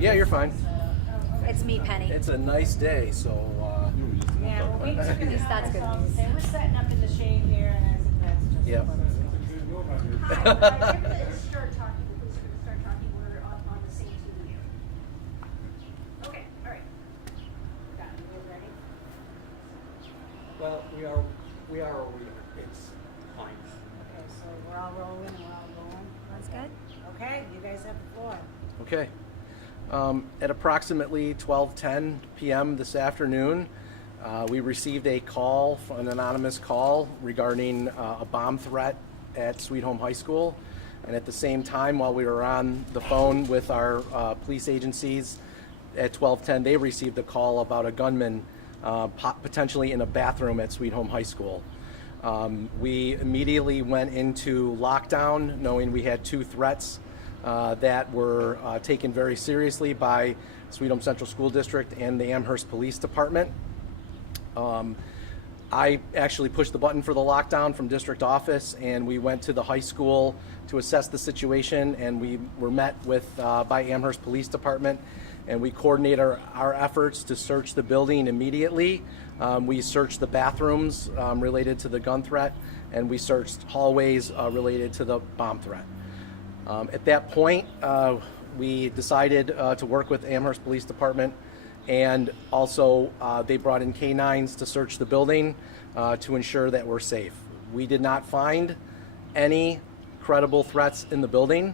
Yeah, you're fine. It's me, Penny. It's a nice day, so Yeah, well, we took it. That's good. And we're setting up in the shade here, and I think that's just. Yep. Hi, we're going to start talking. We're going to start talking. We're on the same TV. Okay, all right. Got it. You ready? Well, we are or we are. It's fine. Okay, so we're all rolling and we're all rolling. That's good. Okay, you guys have the floor. okay. At approximately 12:10 p.m. this afternoon, we received a call, an anonymous call regarding a bomb threat at Sweet Home High School. And at the same time, while we were on the phone with our police agencies at 12:10, they received a call about a gunman potentially in a bathroom at Sweet Home High School. We immediately went into lockdown, knowing we had two threats that were taken very seriously by Sweet Home Central School District and the Amherst Police Department. I actually pushed the button for the lockdown from district office, and we went to the high school to assess the situation, and we were met with by Amherst Police Department, and we coordinated our efforts to search the building immediately. We searched the bathrooms related to the gun threat, and we searched hallways related to the bomb threat. At that point, we decided to work with Amherst Police Department, and also they brought in K-9s to search the building to ensure that we're safe. We did not find any credible threats in the building.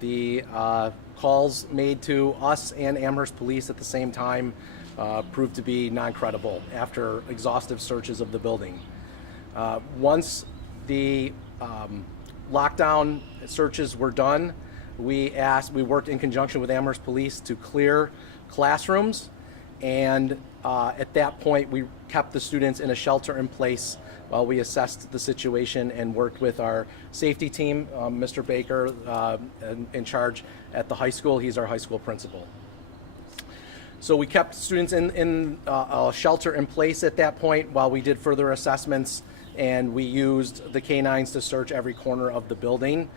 The calls made to us and Amherst Police at the same time proved to be non-credible after exhaustive searches of the building. Once the lockdown searches were done, we worked in conjunction with Amherst Police to clear classrooms, and at that point we kept the students in a shelter in place while we assessed the situation and worked with our safety team, Mr. Baker in charge at the high school. He's our high school principal. So we kept students in a shelter in place at that point while we did further assessments, and we used the K-9s to search every corner of the building.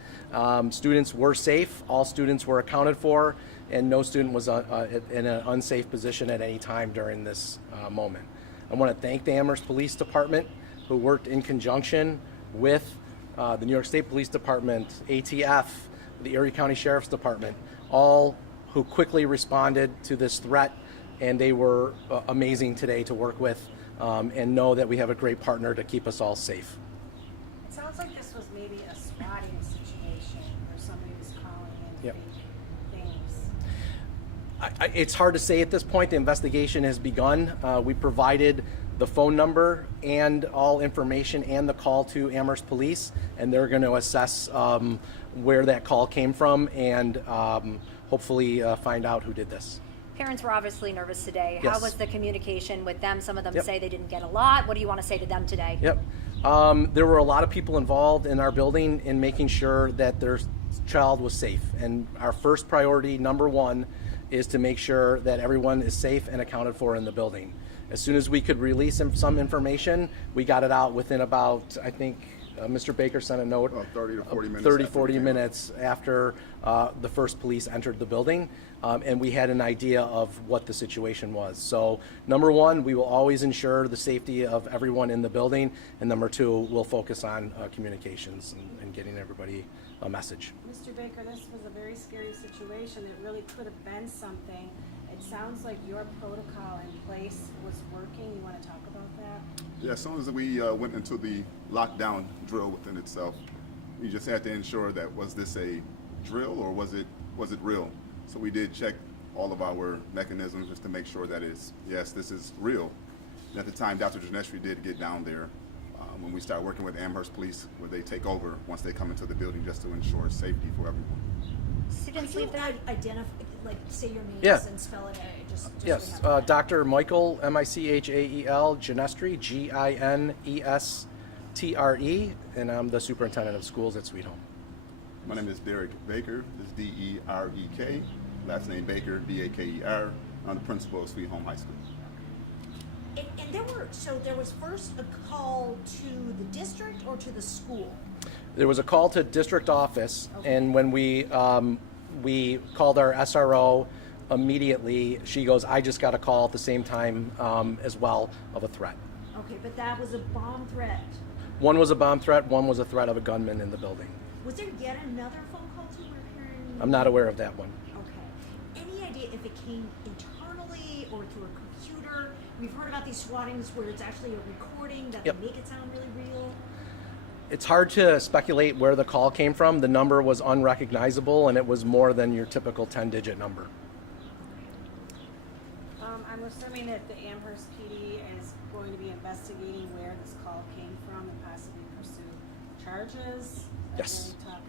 Students were safe, all students were accounted for, and no student was in an unsafe position at any time during this moment. I want to thank the Amherst Police Department, who worked in conjunction with the New York State Police Department, ATF, the Erie County Sheriff's Department, all who quickly responded to this threat, and they were amazing today to work with, and know that we have a great partner to keep us all safe. It sounds like this was maybe a swatting situation where somebody was calling in Yep. fake things. It's hard to say at this point. The investigation has begun. We provided the phone number and all information and the call to Amherst Police, and they're going to assess where that call came from and hopefully find out who did this. Parents were obviously nervous today. Yes. How was the communication with them? Some of them Yep. say they didn't get a lot. What do you want to say to them today? Yep. There were a lot of people involved in our building in making sure that their child was safe. And our first priority, number one, is to make sure that everyone is safe and accounted for in the building. As soon as we could release some information, we got it out within about, I think, Mr. Baker sent a note. 30 to 40 minutes. 30, after 40 we came. minutes after the first police entered the building, and we had an idea of what the situation was. So, number one, we will always ensure the safety of everyone in the building, and number two, we'll focus on communications and getting everybody a message. Mr. Baker, this was a very scary situation. It really could have been something. It sounds like your protocol in place was working. You want to talk about that? Yeah, as soon as we went into the lockdown drill within itself, we just had to ensure that was this a drill or was it real? So we did check all of our mechanisms just to make sure that yes, this is real. And at the time, Dr. Janestri did get down there when we start working with Amherst Police, where they take over once they come into the building just to ensure safety for everyone. Students Could you leave their... identify, like, say your names Yeah. and spell it out? Just Yes, we have that. Dr. Michael, Michael Janestri, Ginestre, and I'm the superintendent of schools at Sweet Home. My name is Derek Baker. This is D-E-R-E-K. Last name Baker, B-A-K-E-R. I'm the principal of Sweet Home High School. And there was first a call to the district or to the school? There was a call to district office, and when we we called our SRO immediately. She goes, I just got a call at the same time as well of a threat. Okay, but that was a bomb threat. One was a bomb threat, one was a threat of a gunman in the building. Was there yet another phone call too? We're hearing. I'm not aware of that one. Okay. Any idea if it came internally or through a computer? We've heard about these swattings where it's actually a recording that Yep. they make it sound really real. It's hard to speculate where the call came from. The number was unrecognizable, and it was more than your typical 10-digit number. I'm assuming that the Amherst PD is going to be investigating where this call came from and possibly pursue charges. Yes. Any talk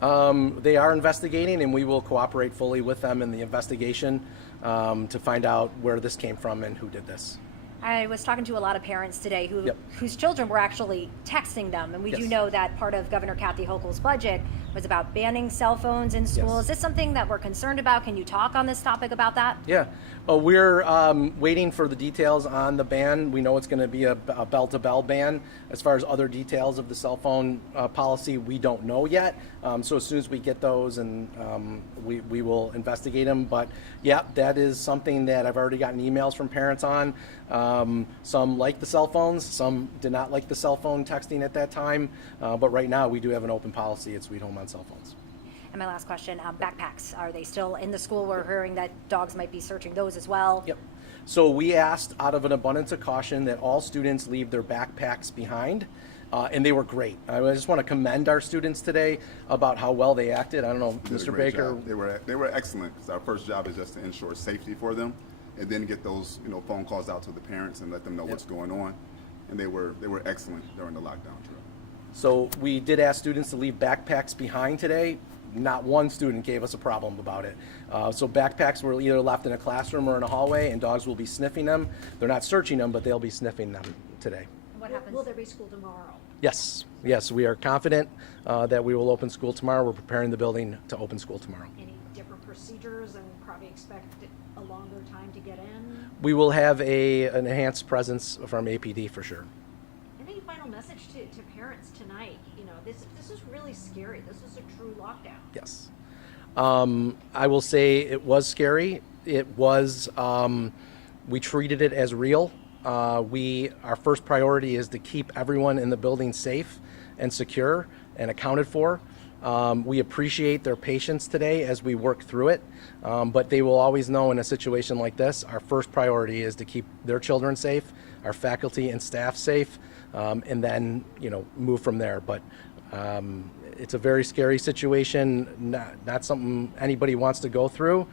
on that? They are investigating, and we will cooperate fully with them in the investigation to find out where this came from and who did this. I was talking to a lot of parents today Yep. whose children were actually texting them, and we do Yes. know that part of Governor Kathy Hochul's budget was about banning cell phones in school. Yes. Is this something that we're concerned about? Can you talk on this topic about that? Yeah, we're waiting for the details on the ban. We know it's going to be a bell-to-bell ban. As far as other details of the cell phone policy, we don't know yet. So as soon as we get those, and we will investigate them. But yeah, that is something that I've already gotten emails from parents on. Some like the cell phones, some did not like the cell phone texting at that time. But right now, we do have an open policy at Sweet Home on cell phones. And my last question, backpacks, are they still in the school? We're hearing that dogs might be searching those as well. Yep. So we asked, out of an abundance of caution, that all students leave their backpacks behind, and they were great. I just want to commend our students today about how well they acted. I don't know, Did a Mr. great Baker. job. They were excellent, because our first job is just to ensure safety for them, and then get those phone calls out to the parents and let them know what's going on. And they were excellent during the lockdown drill. So we did ask students to leave backpacks behind today. Not one student gave us a problem about it. So backpacks were either left in a classroom or in a hallway, and dogs will be sniffing them. They're not searching them, but they'll be sniffing them today. What happens? Will there be school tomorrow? Yes, we are confident that we will open school tomorrow. We're preparing the building to open school tomorrow. Any different procedures and probably expect a longer time to get in? We will have an enhanced presence from APD for sure. Any final message to parents tonight? You know, this is really scary. This is a true lockdown. Yes. I will say it was scary. It was, we treated it as real. Our first priority is to keep everyone in the building safe and secure and accounted for. We appreciate their patience today as we work through it, but they will always know in a situation like this, our first priority is to keep their children safe, our faculty and staff safe, and then, move from there. But it's a very scary situation, not something anybody wants to go through.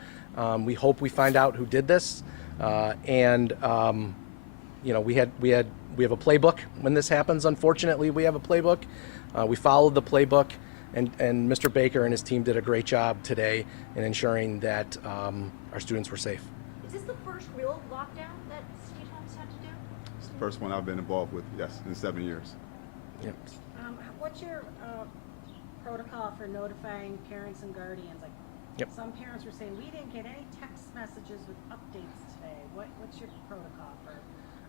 We hope we find out who did this, and we have a playbook when this happens. Unfortunately, we have a playbook. We followed the playbook, and Mr. Baker and his team did a great job today in ensuring that our students were safe. Is this the first real lockdown that Sweet Home's had to do? It's the first one I've been involved with, yes, in 7 years. Yep. What's your protocol for notifying parents and guardians? Like, Yep. some parents were saying, we didn't get any text messages with updates today. What's your protocol for?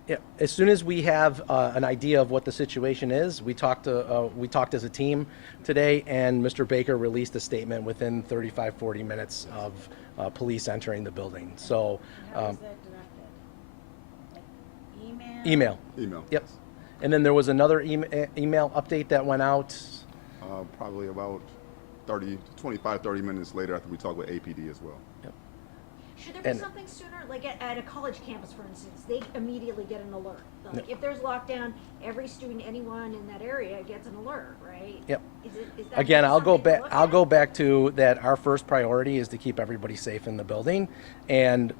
Yeah, as soon as we have an idea of what the situation is, we talked as a team today, and Mr. Baker released a statement within 35, 40 minutes of police entering the building. So, How was that directed? Like email. Email. Yep. And then there was another email update that went out. Probably about 25, 30 minutes later after we talked with APD as well. Yep. Should there be And- something sooner, like at a college campus, for instance, they immediately get an alert. Like Yep. if there's lockdown, every student, anyone in that area gets an alert, right? Yep. Is that Again, I'll go something to back. look I'll at? go back to that. Our first priority is to keep everybody safe in the building, and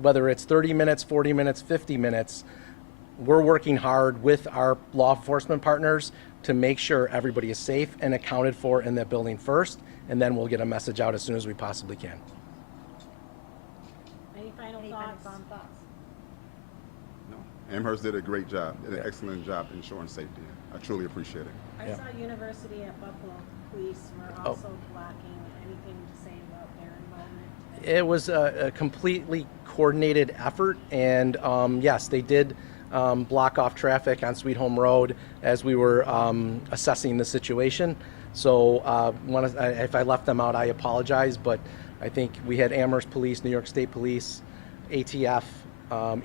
whether it's 30 minutes, 40 minutes, 50 minutes, we're working hard with our law enforcement partners to make sure everybody is safe and accounted for in that building first, and then we'll get a message out as soon as we possibly can. Any final Any thoughts? final thoughts? No. Amherst did a great job, did an excellent job ensuring safety. I truly appreciate it. I Yeah. saw University at Buffalo Police were also blocking. Anything to say about their involvement? It was a completely coordinated effort, and yes, they did block off traffic on Sweet Home Road as we were assessing the situation. So if I left them out, I apologize, but I think we had Amherst Police, New York State Police, ATF,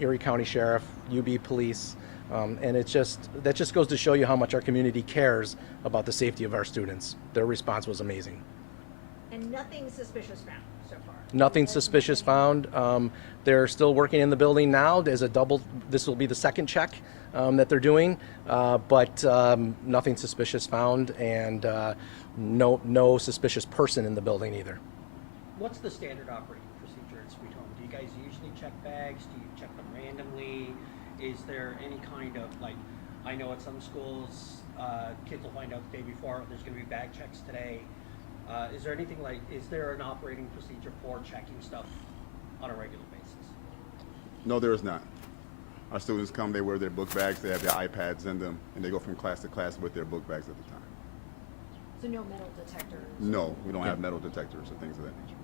Erie County Sheriff, UB Police, and that just goes to show you how much our community cares about the safety of our students. Their response was amazing. And nothing suspicious found so far? Nothing suspicious found. They're still working in the building now. This will be the second check that they're doing, but nothing suspicious found, and no suspicious person in the building either. What's the standard operating procedure at Sweet Home? Do you guys usually check bags? Do you check them randomly? Is there any kind of, like, I know at some schools, kids will find out the day before there's going to be bag checks today. Is there anything is there an operating procedure for checking stuff on a regular basis? No, there is not. Our students come, they wear their book bags, they have their iPads in them, and they go from class to class with their book bags at the time. So no metal detectors? No, we don't have metal detectors or things of that nature.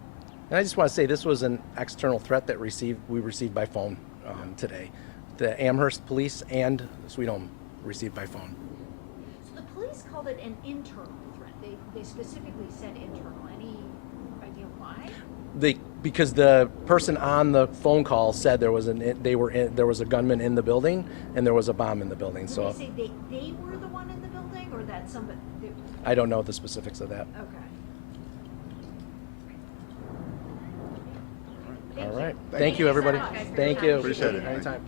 And I just want to say this was an external threat that we received by phone today. The Amherst Police and Sweet Home received by phone. So the police called it an internal threat. They specifically said internal. Any idea why? Because the person on the phone call said there was a gunman in the building and there was a bomb in the building. Did So they say they were the one in the building, or that somebody? I don't know the specifics of that. Okay. All right. Thank Thank you. you, everybody. so much. Thank you. Appreciate it. Anytime.